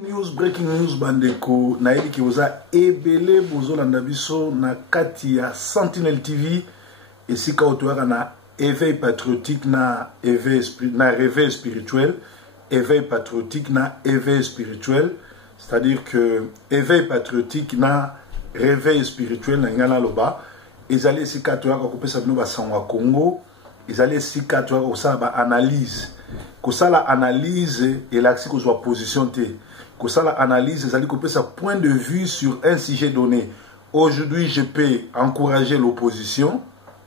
Breaking news bandeko nayebi ki oza ebele bozolanda biso na kati ya Sentinel TV esika otoyaka na éveil patriotique na réveil spirituel, éveil patriotique na éveil spirituel, c'est-à-dire que éveil patriotique na réveil spirituel na ngala loba ezali esika toyaka kopesa bino basango Congo, ezali esika toyaka kosala ba analyse, kosala analyse elaksi kozwa position te. Que ça la analyse, c'est-à-dire qu'on peut sa point de vue sur un sujet donné. Aujourd'hui, je peux encourager l'opposition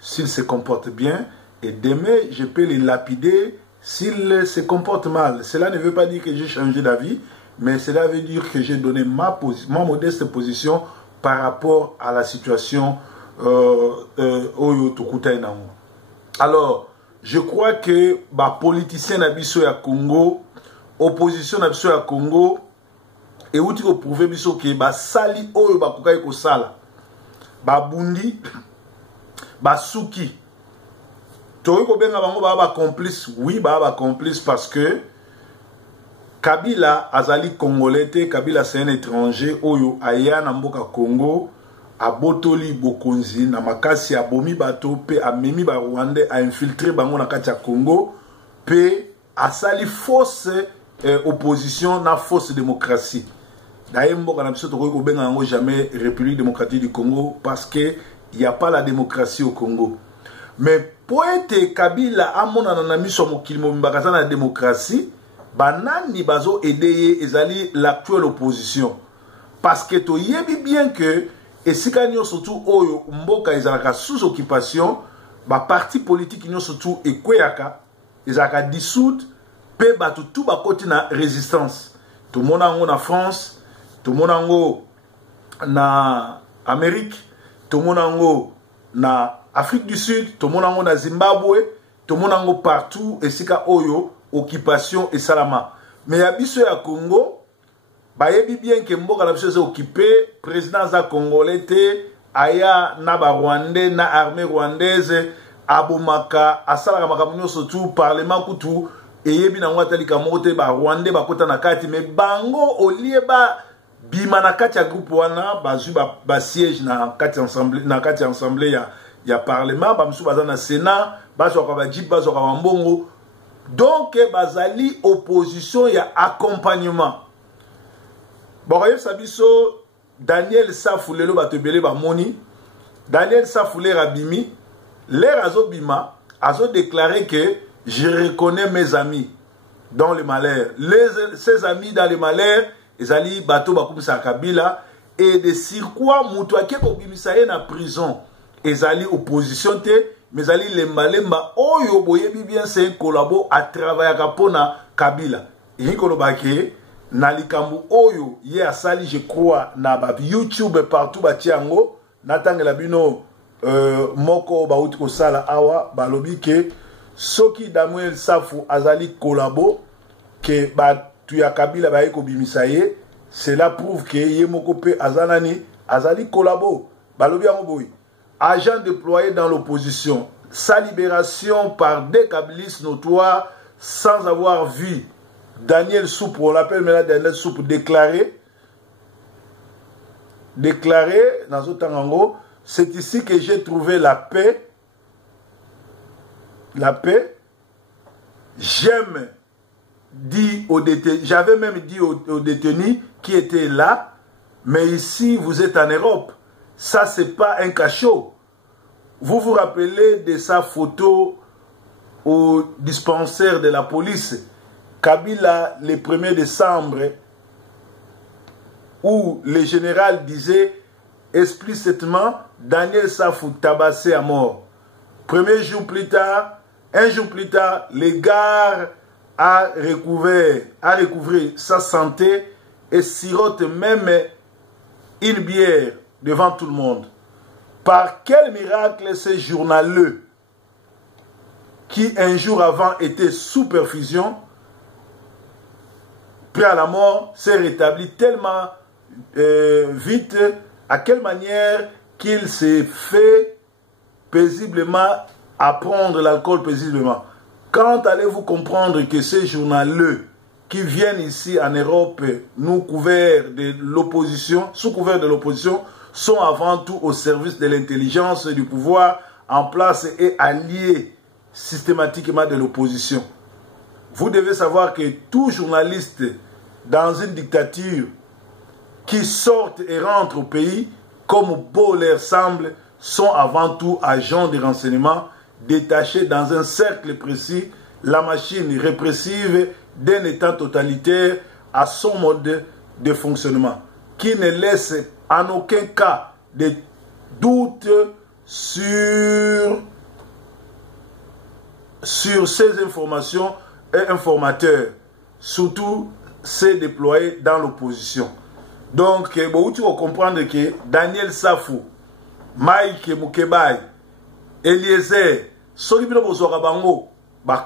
s'il se comporte bien, et demain, je peux les lapider s'il se comporte mal. Cela ne veut pas dire que j'ai changé d'avis, mais cela veut dire que j'ai donné ma modeste position par rapport à la situation alors, je crois que les politiciens n'abissent à Congo, opposition n'abissent à Congo, et où tu peux prouver que ba sali oyo ba kukai ko sala ba bundi ba suki to ko benga bango ba complice, oui ba complice parce que Kabila azali congolais, Kabila c'est un étranger oyo aya na mboka Congo abotoli bokonzi na makasi abomi bato pe amemi ba Rwandais a infiltré bango na kati ya Congo pe asali fausse opposition na fausse démocratie. D'ailleurs, on n'a jamais République démocratique du Congo parce qu'il n'y a pas la démocratie au Congo. Mais pour être Kabila, à mon ami sur mon kilimo la démocratie, banani bazo aider l'actuelle opposition. Parce que tu yebi bien que et si kanyo surtout oyo mboka ezalaka sous occupation, ba parti politique nyo surtout ekweyaka ezalaka dissoute pe batu tout ba côté na résistance. Tout le monde en France, tout le monde en Amérique, tout le monde en Afrique du Sud, tout le monde en Zimbabwe, tout le monde en partout, et c'est oyo, occupation et salama. Mais à Bissau à Congo, bah y bien que Mboka la Bissau occupé, président za congolais aya na ba Rwandais, na armée rwandaise, abomaka, asala makamunyo surtout parlement kutu. Et yebi na ngwatali kamote ba Rwandais ba kota na kati mais bango olie ba bima na kati ya groupe wana bazu ba siège na kati assemblée ya parlement ba msu baza na sénat bazo ka ba jip bazo ka mbongo donc bazali opposition ya accompagnement bon yeb sabiso Daniel Safulelo batebele ba moni Daniel Safulero abimi l'air azo bima azo déclarer que je reconnais mes amis dans le malheur. Ces amis dans le malheur, ils allaient bateau bakumisa Kabila et de surcroît mutuake kobimisaye na prison. Ils allaient opposition te, mais ils allaient les malemba oyo boyebi bien c'est un collabo à travailler kapona Kabila. Et kolobake na likambu oyo ye asali je crois na ba YouTube partout batiango natangela bino moko ba uti ko sala awa balobi ke soki Daniel Safu azali kolabo que tu ya Kabila ba eko bimisaye, cela prouve que yemoko pe azanani azali kolabo balobi yango boy agent déployé dans l'opposition, sa libération par des kabilistes notoires sans avoir vu Daniel Soupe, on l'appelle maintenant Daniel Soupe, déclaré dans Zotangango, c'est ici que j'ai trouvé la paix. La paix, j'avais même dit aux détenus qui étaient là, mais ici vous êtes en Europe, ça c'est pas un cachot. Vous vous rappelez de sa photo au dispensaire de la police, Kabila le 1er décembre, où le général disait explicitement Daniel Safou tabassé à mort. Un jour plus tard, le gars a recouvré sa santé et sirote même une bière devant tout le monde. Par quel miracle ces journaleux qui un jour avant étaient sous perfusion, prêt à la mort, s'est rétabli tellement vite, à quelle manière qu'il s'est fait paisiblement à prendre l'alcool paisiblement. Quand allez-vous comprendre que ces journaleux qui viennent ici en Europe, nous couverts de l'opposition, sous couvert de l'opposition, sont avant tout au service de l'intelligence et du pouvoir en place et alliés systématiquement de l'opposition. Vous devez savoir que tout journaliste dans une dictature qui sortent et rentrent au pays, comme beau leur semble, sont avant tout agents de renseignement détachés dans un cercle précis, la machine répressive d'un État totalitaire à son mode de fonctionnement, qui ne laisse en aucun cas de doute sur ces informations et informateurs, surtout ceux déployés dans l'opposition. Donc, tu vas comprendre que Daniel Safou, Mike Moukebaï, Eliezer, ceux qui sont bango,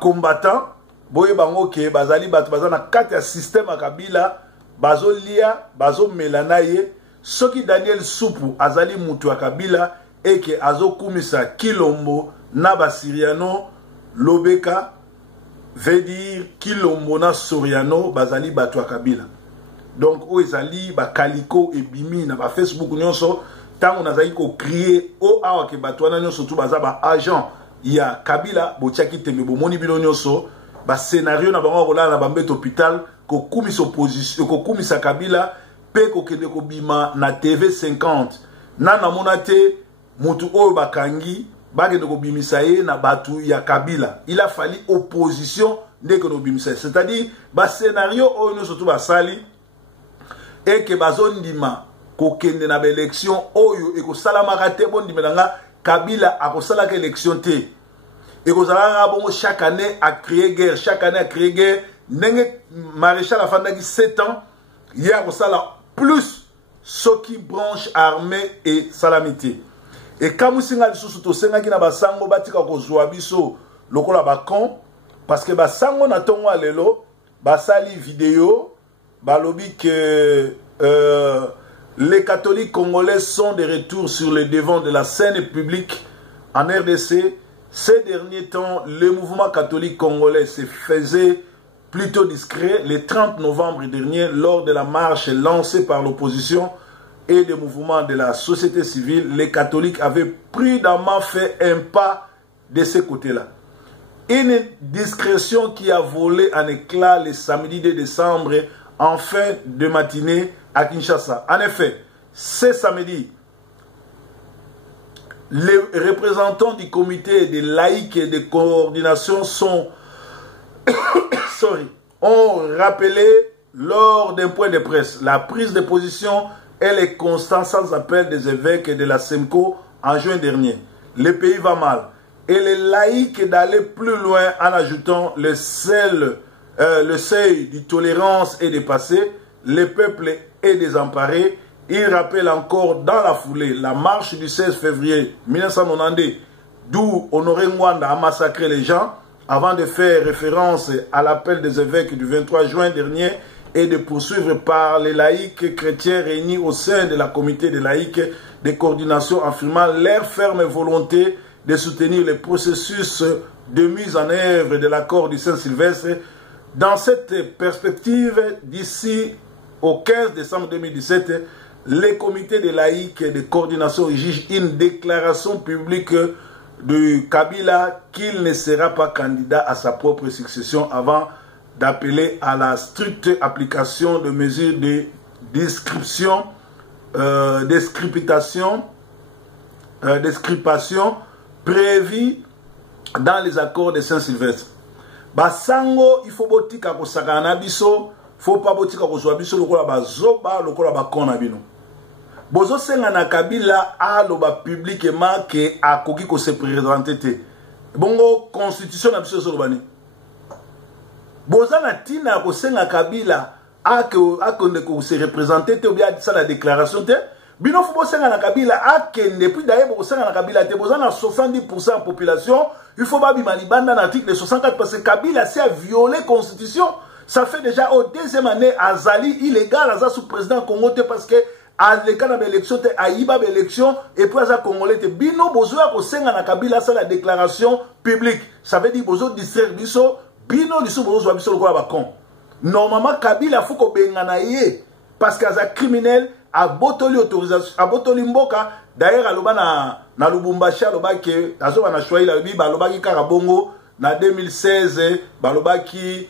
combattants, boye bango ke bazali bato bazana kati ya système à Kabila, bazo lia, bazo melanaye, ceux qui Daniel Soupu azali mutu à Kabila et que azo kumisa Kilombo na basiriano Lobeka veut dire Kilombo na Soriano bazali bato à Kabila. Donc o ezali ba kaliko et bimi na ba Facebook nyonso tango nazali ko crier o awa ke bato na nyonso tu bazaba agent ya Kabila botiaki tembe bomoni bino nyonso ba scénario na bango kolala na bambet hôpital ko kumisa opposition ko kumisa Kabila pe ko kende ko bima na TV 50 na monate mutu oyo bakangi bagende ko bimisa ye na batu ya Kabila. Il a fallu opposition dès que no bimisa, c'est-à-dire ba scénario oyo nyonso tu basali et que bazondima ko kende na élection oyo e ko salamaka te bondimelanga Kabila a ko salaka élection te et ko zalaka bongo chaque année à créer guerre, chaque année à créer guerre. Nenge maréchal afandaki 7 ans il a ko sala plus ceux qui branche armée et salamité et kamusinga lisusu to senga ki na basango batika ko zwa biso lokola bakon parce que basango na tongo lelo basali vidéo balobi que les catholiques congolais sont de retour sur le devant de la scène publique en RDC. Ces derniers temps, le mouvement catholique congolais se faisait plutôt discret. Le 30 novembre dernier, lors de la marche lancée par l'opposition et des mouvements de la société civile, les catholiques avaient prudemment fait un pas de ce côté-là. Une discrétion qui a volé en éclats le samedi 2 décembre en fin de matinée à Kinshasa. En effet, ce samedi, les représentants du comité de laïcs et de coordination ont rappelé lors d'un point de presse la prise de position et les constants sans appel des évêques et de la SEMCO en juin dernier. Le pays va mal et les laïcs d'aller plus loin en ajoutant le seuil de tolérance est dépassé, le peuple est désemparé. Il rappelle encore dans la foulée la marche du 16 février 1992 d'où Honoré Mwanda a massacré les gens avant de faire référence à l'appel des évêques du 23 juin dernier et de poursuivre par les laïcs chrétiens réunis au sein de la comité des laïcs de coordination affirmant leur ferme volonté de soutenir le processus de mise en œuvre de l'accord du Saint-Sylvestre. Dans cette perspective, d'ici au 15 décembre 2017, les comités de laïcs de coordination exigent une déclaration publique de Kabila qu'il ne sera pas candidat à sa propre succession avant d'appeler à la stricte application de mesures de description, description prévues dans les accords de Saint-Sylvestre. Basango, il faut botika ko sakana biso, faut pas botika ko zwa biso lokola bazoba lokola bakona bino. Bozo senga na Kabila aloba publiquement que akoki ko se présenter te. Bongo constitution na biso solobani. Boza na tina ko senga Kabila akonde ko se représenter te ou bien ça la déclaration te. Bino faut senga na Kabila akende puis d'ailleurs ko senga na Kabila te boza na 70% population. Il faut pas bimalibanda dans l'article 64 parce que Kabila s'est violé la constitution. Ça fait déjà au deuxième année Azali illégal Aza sous président Congo parce que à l'écart de l'élection te aïba l'élection et puis Aza Congolais te bino bozoa ko senga na Kabila ça la déclaration publique. Ça veut dire bozo distraire biso bino liso bozo biso lokola ba kon. normalement Kabila faut ko bengana ye parce que aza criminel a botoli autorisation a botoli mboka. D'ailleurs aloba na Lubumbashi aloba ke azo na choisi la bi baloba ki karabongo na 2016 baloba ki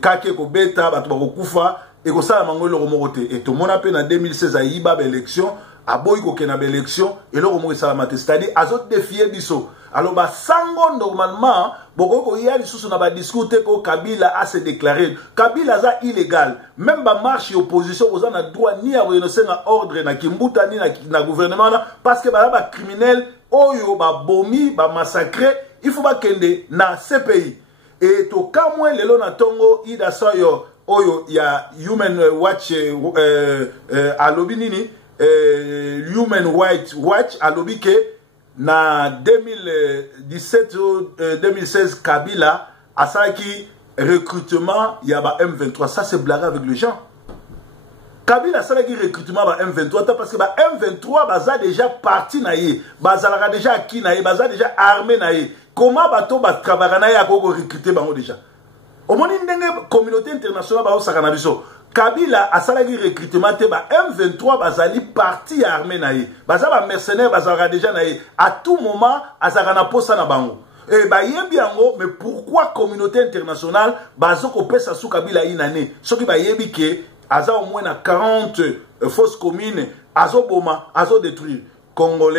kake ko beta bato bakokufa et ko sala mangolo romote et tout mon appel en 2016 a yiba ba élection a boy ko kena ba élection et le romo sala mate c'est-à-dire azo défier biso. Alors bah sango normalement boko ko yali susu na ba discuter ko Kabila a se déclaré Kabila za illégal même ba marche opposition oza na droit ni a renoncer na ordre na kimbuta ni na gouvernement parce que ba criminel oyo ba bomi ba massacrer il faut ba kende na CPI et to kamwe lelo na tongo ida soyo oyo ya Human Watch alobi nini Human Rights Watch alobi ke na 2017-2016 Kabila a ça qui recrutement il y a M23 ça c'est blague avec les gens. Kabila ça qui recrutement ba M23 parce que ba M23 baza déjà parti naïe bazala déjà acquis naïe baza déjà armé naïe comment bato ba travailler naïe a ko recruter bango déjà au moins ndenge communauté internationale ba osaka biso Kabila a salagi recrutement te ba M23 bazali parti armé naïe baza ba mercenaires bazala déjà naïe à tout moment azaka na posa na bango et ba yebi yango mais pourquoi communauté internationale bazo ko pesa sou Kabila inane soki ba yebi ke aza au moins na 40 fausses communes azo boma azo détruire Congolais